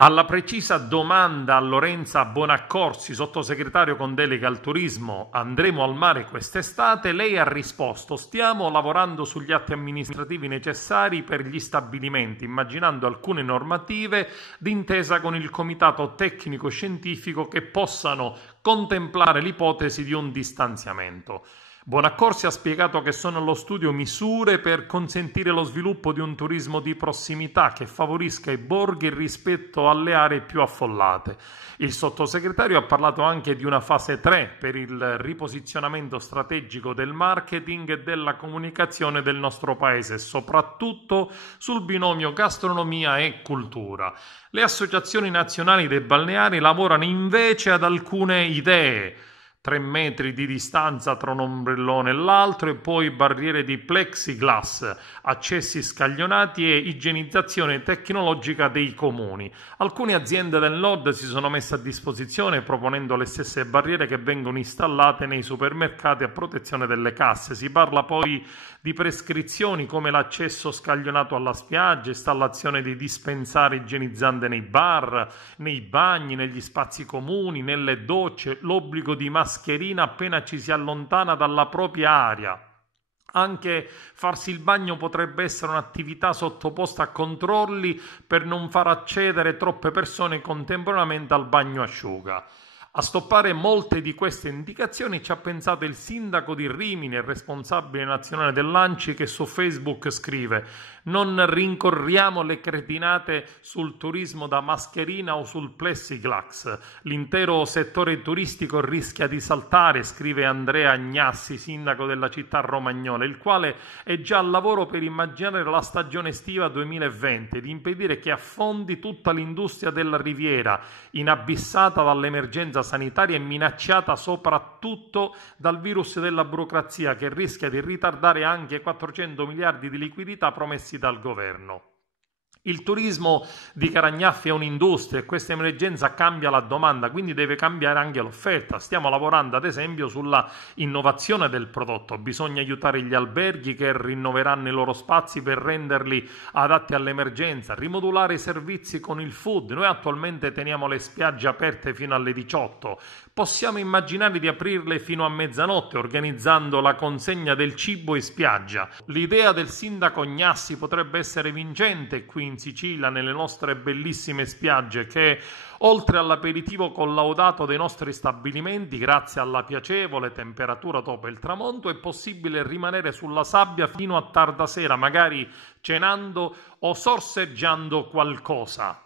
Alla precisa domanda a Lorenza Bonaccorsi, sottosegretario con delega al turismo, andremo al mare quest'estate, lei ha risposto: stiamo lavorando sugli atti amministrativi necessari per gli stabilimenti, immaginando alcune normative d'intesa con il comitato tecnico-scientifico che possano contemplare l'ipotesi di un distanziamento. Bonaccorsi ha spiegato che sono allo studio misure per consentire lo sviluppo di un turismo di prossimità che favorisca i borghi rispetto alle aree più affollate. Il sottosegretario ha parlato anche di una fase 3 per il riposizionamento strategico del marketing e della comunicazione del nostro paese, soprattutto sul binomio gastronomia e cultura. Le associazioni nazionali dei balneari lavorano invece ad alcune idee: 3 metri di distanza tra un ombrellone e l'altro, e poi barriere di plexiglass, accessi scaglionati e igienizzazione tecnologica dei comuni. Alcune aziende del nord si sono messe a disposizione proponendo le stesse barriere che vengono installate nei supermercati a protezione delle casse. Si parla poi di prescrizioni come l'accesso scaglionato alla spiaggia, installazione di dispensari igienizzanti nei bar, nei bagni, negli spazi comuni, nelle docce, l'obbligo di mascherina appena ci si allontana dalla propria area. Anche farsi il bagno potrebbe essere un'attività sottoposta a controlli per non far accedere troppe persone contemporaneamente al bagno asciuga. A stoppare molte di queste indicazioni ci ha pensato il sindaco di Rimini e responsabile nazionale dell'ANCI, che su Facebook scrive: non rincorriamo le cretinate sul turismo da mascherina o sul plexiglass. L'intero settore turistico rischia di saltare, scrive Andrea Agnassi, sindaco della città romagnola, il quale è già al lavoro per immaginare la stagione estiva 2020 ed impedire che affondi tutta l'industria della riviera, inabissata dall'emergenza sanitaria e minacciata soprattutto dal virus della burocrazia, che rischia di ritardare anche i 400 miliardi di liquidità promessi dal governo. Il turismo di Caragnaffi è un'industria e questa emergenza cambia la domanda, quindi deve cambiare anche l'offerta. Stiamo lavorando ad esempio sulla innovazione del prodotto. Bisogna aiutare gli alberghi che rinnoveranno i loro spazi per renderli adatti all'emergenza, rimodulare i servizi con il food. Noi attualmente teniamo le spiagge aperte fino alle 18. Possiamo immaginare di aprirle fino a mezzanotte, organizzando la consegna del cibo in spiaggia. L'idea del sindaco Gnassi potrebbe essere vincente qui in Sicilia, nelle nostre bellissime spiagge, che oltre all'aperitivo collaudato dei nostri stabilimenti, grazie alla piacevole temperatura dopo il tramonto, è possibile rimanere sulla sabbia fino a tarda sera, magari cenando o sorseggiando qualcosa.